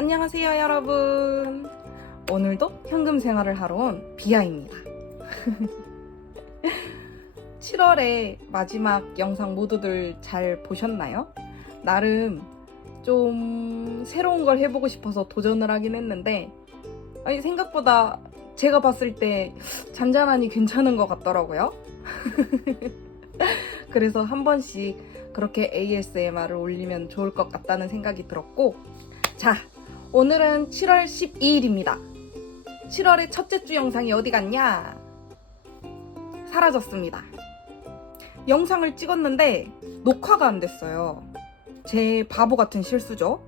안녕하세요 여러분. 오늘도 현금 생활을 하러 온 비아입니다. 7월의 마지막 영상 모두들 잘 보셨나요? 나름 좀 새로운 걸 해보고 싶어서 도전을 하긴 했는데 아니 생각보다 제가 봤을 때 잔잔하니 괜찮은 것 같더라고요. 그래서 한 번씩 그렇게 ASMR을 올리면 좋을 것 같다는 생각이 들었고, 자, 오늘은 7월 12일입니다. 7월의 첫째 주 영상이 어디 갔냐? 사라졌습니다. 영상을 찍었는데 녹화가 안 됐어요. 제 바보 같은 실수죠.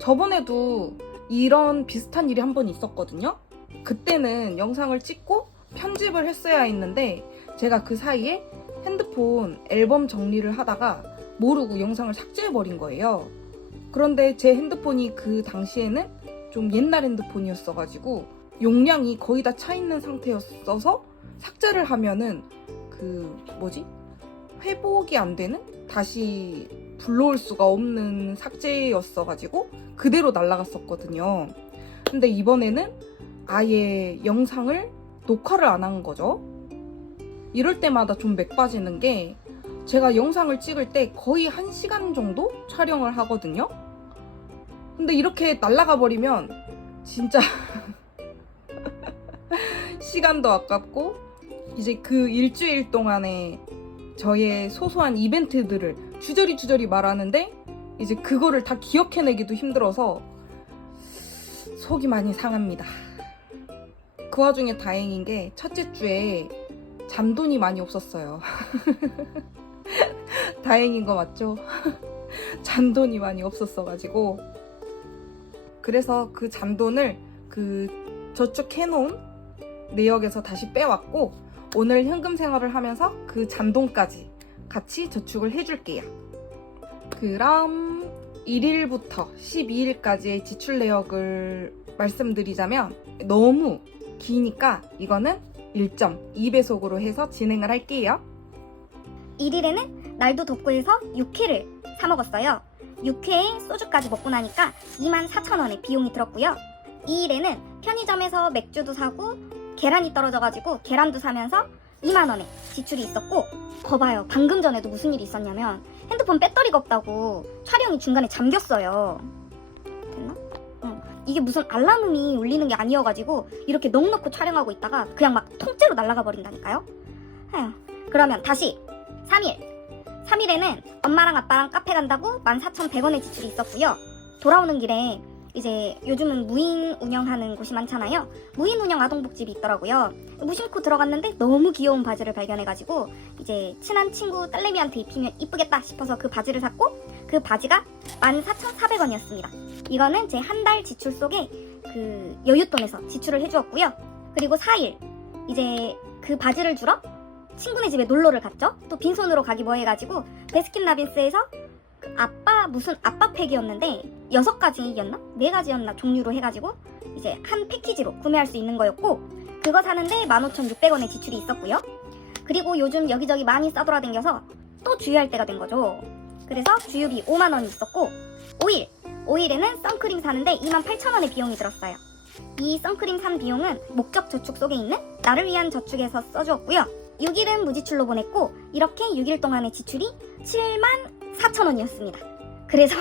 저번에도 이런 비슷한 일이 한 번 있었거든요. 그때는 영상을 찍고 편집을 했어야 했는데 제가 그 사이에 핸드폰 앨범 정리를 하다가 모르고 영상을 삭제해버린 거예요. 그런데 제 핸드폰이 그 당시에는 좀 옛날 핸드폰이었어가지고 용량이 거의 다 차 있는 상태였어서 삭제를 하면은 회복이 안 되는? 다시 불러올 수가 없는 삭제였어가지고 그대로 날라갔었거든요. 근데 이번에는 아예 영상을 녹화를 안 한 거죠. 이럴 때마다 좀 맥 빠지는 게 제가 영상을 찍을 때 거의 1시간 정도 촬영을 하거든요. 근데 이렇게 날아가 버리면 진짜 시간도 아깝고 이제 그 일주일 동안에 저의 소소한 이벤트들을 주저리 말하는데 이제 그거를 다 기억해내기도 힘들어서 속이 많이 상합니다. 그 와중에 다행인 게 첫째 주에 잔돈이 많이 없었어요. 다행인 거 맞죠? 잔돈이 많이 없었어가지고 그래서 그 잔돈을 저축해놓은 내역에서 다시 빼왔고 오늘 현금 생활을 하면서 그 잔돈까지 같이 저축을 해줄게요. 그럼 1일부터 12일까지의 지출 내역을 말씀드리자면 너무 기니까 이거는 1.2배속으로 해서 진행을 할게요. 1일에는 날도 덥고 해서 육회를 사 먹었어요. 육회에 소주까지 먹고 나니까 24,000원의 비용이 들었고요. 2일에는 편의점에서 맥주도 사고 계란이 떨어져가지고 계란도 사면서 2만원의 지출이 있었고, 거봐요. 방금 전에도 무슨 일이 있었냐면 핸드폰 배터리가 없다고 촬영이 중간에 잠겼어요. 됐나? 이게 무슨 알람음이 울리는 게 아니어가지고 이렇게 넋놓고 촬영하고 있다가 그냥 막 통째로 날아가 버린다니까요. 그러면 다시 3일에는 엄마랑 아빠랑 카페 간다고 14,100원의 지출이 있었고요. 돌아오는 길에 이제 요즘은 무인 운영하는 곳이 많잖아요. 무인 운영 아동복집이 있더라고요. 무심코 들어갔는데 너무 귀여운 바지를 발견해가지고 이제 친한 친구 딸내미한테 입히면 이쁘겠다 싶어서 그 바지를 샀고, 그 바지가 14,400원이었습니다. 이거는 제 한 달 지출 속에 그 여윳돈에서 지출을 해주었고요. 그리고 4일 이제 그 바지를 주러 친구네 집에 놀러를 갔죠. 또 빈손으로 가기 뭐해가지고 베스킨라빈스에서 무슨 아빠 팩이었는데 6가지였나? 4가지였나 종류로 해가지고 이제 한 패키지로 구매할 수 있는 거였고, 그거 사는데 15,600원의 지출이 있었고요. 그리고 요즘 여기저기 많이 싸돌아다녀서 또 주유할 때가 된 거죠. 그래서 주유비 5만원이 있었고, 5일에는 선크림 사는데 28,000원의 비용이 들었어요. 이 선크림 산 비용은 목적 저축 속에 있는 나를 위한 저축에서 써주었고요. 6일은 무지출로 보냈고 이렇게 6일 동안의 지출이 74,000원이었습니다. 그래서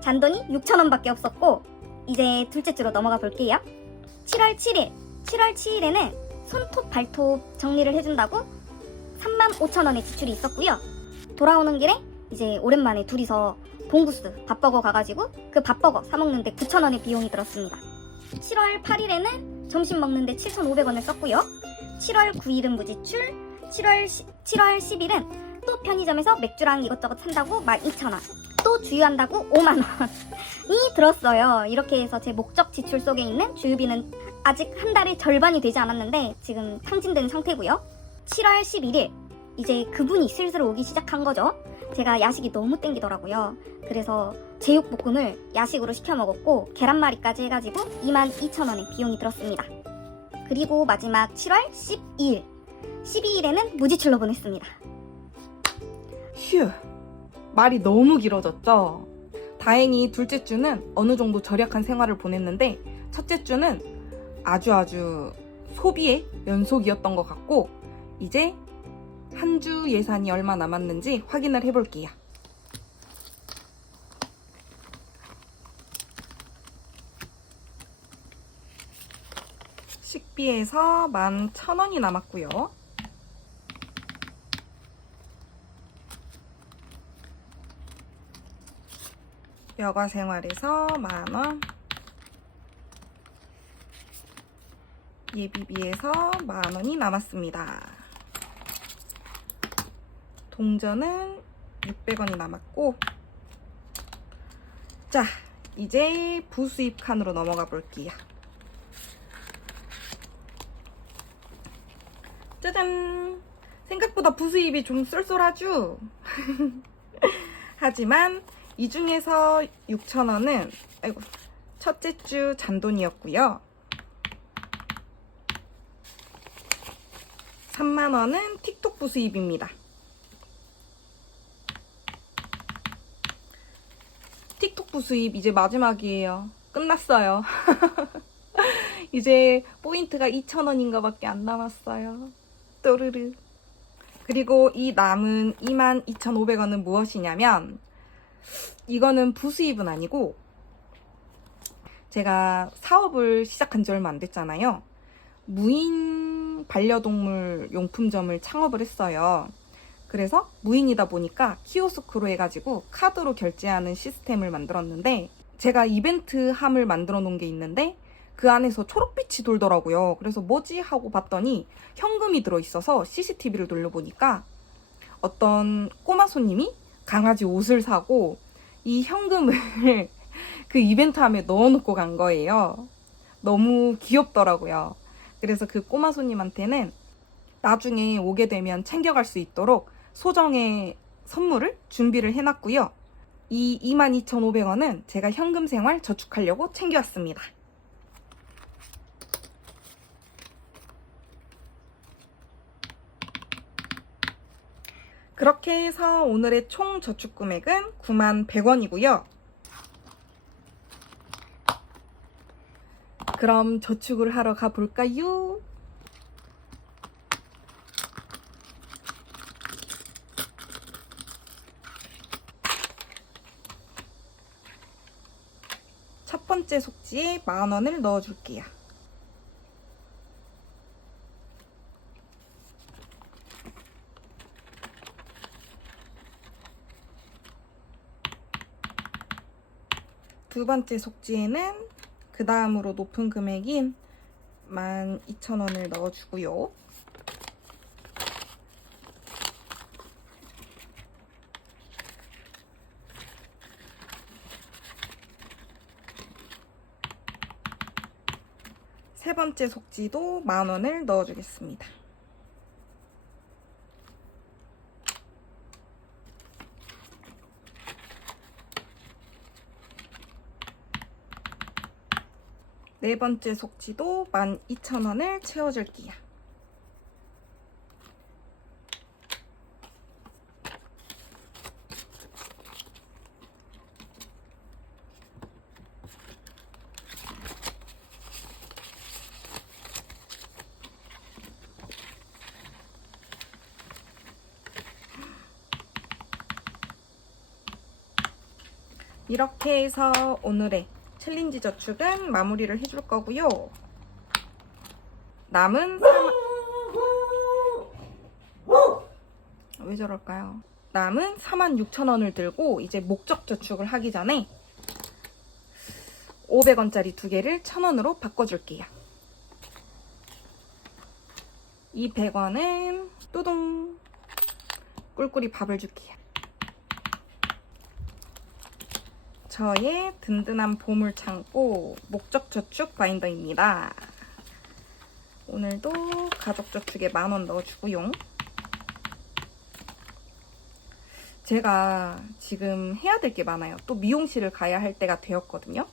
잔돈이 6,000원밖에 없었고, 이제 둘째 주로 넘어가 볼게요. 7월 7일에는 손톱 발톱 정리를 해준다고 35,000원의 지출이 있었고요. 돌아오는 길에 이제 오랜만에 둘이서 봉구스 밥버거 가가지고 그 밥버거 사먹는데 9,000원의 비용이 들었습니다. 7월 8일에는 점심 먹는데 7,500원을 썼고요. 7월 9일은 무지출, 7월 10일은 또 편의점에서 맥주랑 이것저것 산다고 12,000원, 또 주유한다고 5만원이 들었어요. 이렇게 해서 제 목적 지출 속에 있는 주유비는 아직 한 달의 절반이 되지 않았는데 지금 탕진된 상태고요. 7월 11일 이제 그분이 슬슬 오기 시작한 거죠. 제가 야식이 너무 땡기더라고요. 그래서 제육볶음을 야식으로 시켜 먹었고 계란말이까지 해가지고 22,000원의 비용이 들었습니다. 그리고 마지막 7월 12일에는 무지출로 보냈습니다. 휴, 말이 너무 길어졌죠? 다행히 둘째 주는 어느 정도 절약한 생활을 보냈는데 첫째 주는 아주 소비의 연속이었던 것 같고, 이제 한 주 예산이 얼마 남았는지 확인을 해볼게요. 식비에서 11,000원이 남았고요. 여가 생활에서 10,000원, 예비비에서 10,000원이 남았습니다. 동전은 600원이 남았고, 자, 이제 부수입 칸으로 넘어가 볼게요. 짜잔! 생각보다 부수입이 좀 쏠쏠하죠? 하지만 이 중에서 6,000원은 첫째 주 잔돈이었고요. 30,000원은 틱톡 부수입입니다. 틱톡 부수입 이제 마지막이에요. 끝났어요. 이제 포인트가 2,000원인가 밖에 안 남았어요. 또르르. 그리고 이 남은 22,500원은 무엇이냐면, 이거는 부수입은 아니고 제가 사업을 시작한 지 얼마 안 됐잖아요. 무인 반려동물 용품점을 창업을 했어요. 그래서 무인이다 보니까 키오스크로 해가지고 카드로 결제하는 시스템을 만들었는데, 제가 이벤트 함을 만들어 놓은 게 있는데 그 안에서 초록빛이 돌더라고요. 그래서 뭐지 하고 봤더니 현금이 들어있어서 CCTV를 돌려보니까 어떤 꼬마 손님이 강아지 옷을 사고 이 현금을 그 이벤트함에 넣어놓고 간 거예요. 너무 귀엽더라고요. 그래서 그 꼬마 손님한테는 나중에 오게 되면 챙겨갈 수 있도록 소정의 선물을 준비를 해놨고요. 이 22,500원은 제가 현금 생활 저축하려고 챙겨왔습니다. 그렇게 해서 오늘의 총 저축 금액은 91,100원이고요. 그럼 저축을 하러 가볼까요? 첫 번째 속지에 10,000원을 넣어줄게요. 두 번째 속지에는 그 다음으로 높은 금액인 12,000원을 넣어주고요. 세 번째 속지도 10,000원을 넣어주겠습니다. 네 번째 속지도 12,000원을 채워줄게요. 이렇게 해서 오늘의 챌린지 저축은 마무리를 해줄 거고요. 남은 왜 저럴까요? 남은 46,000원을 들고 이제 목적 저축을 하기 전에 500원짜리 두 개를 1,000원으로 바꿔줄게요. 이 100원은 뚜둥 꿀꿀이 밥을 줄게요. 저의 든든한 보물 창고 목적 저축 바인더입니다. 오늘도 가족 저축에 10,000원 넣어주고요. 제가 지금 해야 될 게 많아요. 또 미용실을 가야 할 때가 되었거든요.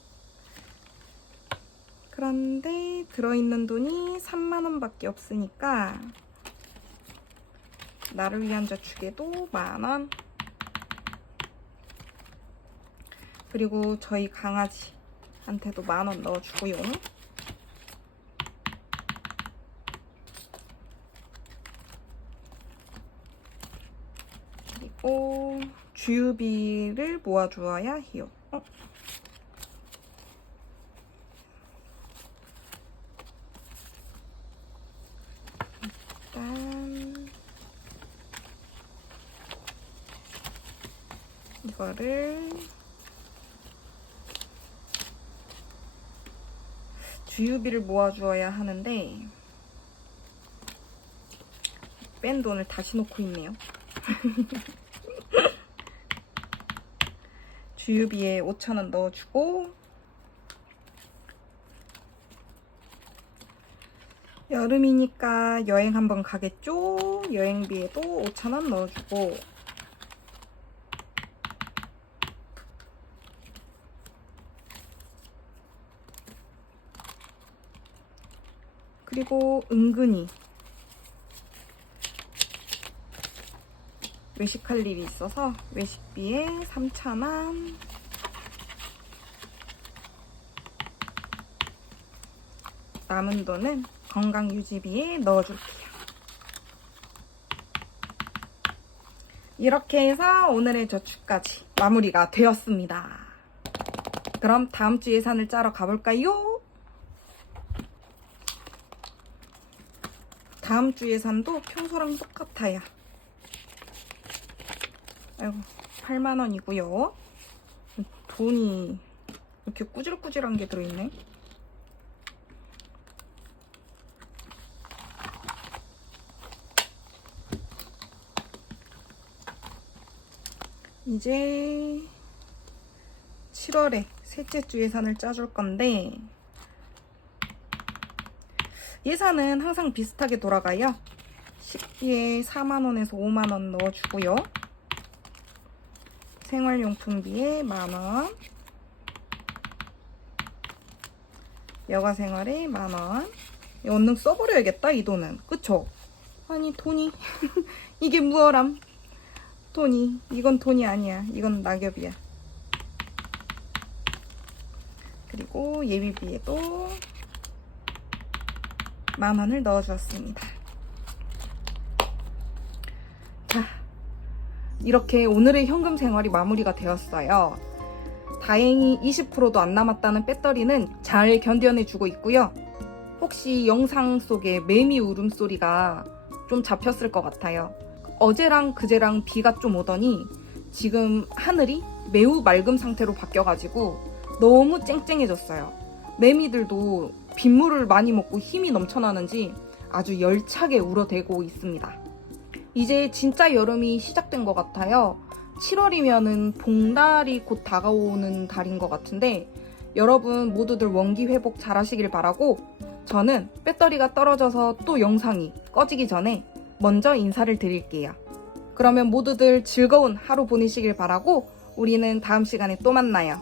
그런데 들어있는 돈이 30,000원밖에 없으니까 나를 위한 저축에도 10,000원, 그리고 저희 강아지한테도 10,000원 넣어주고요. 그리고 주유비를 모아주어야 해요. 일단 이거를 주유비를 모아주어야 하는데 뺀 돈을 다시 놓고 있네요. 주유비에 5,000원 넣어주고 여름이니까 여행 한번 가겠죠? 여행비에도 5,000원 넣어주고 그리고 은근히 외식할 일이 있어서 외식비에 3,000원 남은 돈은 건강유지비에 넣어줄게요. 이렇게 해서 오늘의 저축까지 마무리가 되었습니다. 그럼 다음 주 예산을 짜러 가볼까요? 다음 주 예산도 평소랑 똑같아요. 아이고, 80,000원이고요. 돈이 이렇게 꾸질꾸질한 게 들어있네. 이제 7월에 셋째 주 예산을 짜줄 건데 예산은 항상 비슷하게 돌아가요. 식비에 40,000원에서 50,000원 넣어주고요. 생활용품비에 10,000원, 여가생활에 10,000원. 얼른 써버려야겠다, 이 돈은. 그쵸? 아니, 돈이 이게 무얼함? 돈이, 이건 돈이 아니야. 이건 낙엽이야. 그리고 예비비에도 10,000원을 넣어주었습니다. 자, 이렇게 오늘의 현금 생활이 마무리가 되었어요. 다행히 20%도 안 남았다는 배터리는 잘 견뎌내주고 있고요. 혹시 영상 속에 매미 울음소리가 좀 잡혔을 것 같아요. 어제랑 그제랑 비가 좀 오더니 지금 하늘이 매우 맑은 상태로 바뀌어가지고 너무 쨍쨍해졌어요. 매미들도 빗물을 많이 먹고 힘이 넘쳐나는지 아주 열차게 울어대고 있습니다. 이제 진짜 여름이 시작된 것 같아요. 7월이면은 복날이 곧 다가오는 달인 것 같은데 여러분 모두들 원기 회복 잘 하시길 바라고 저는 배터리가 떨어져서 또 영상이 꺼지기 전에 먼저 인사를 드릴게요. 그러면 모두들 즐거운 하루 보내시길 바라고 우리는 다음 시간에 또 만나요.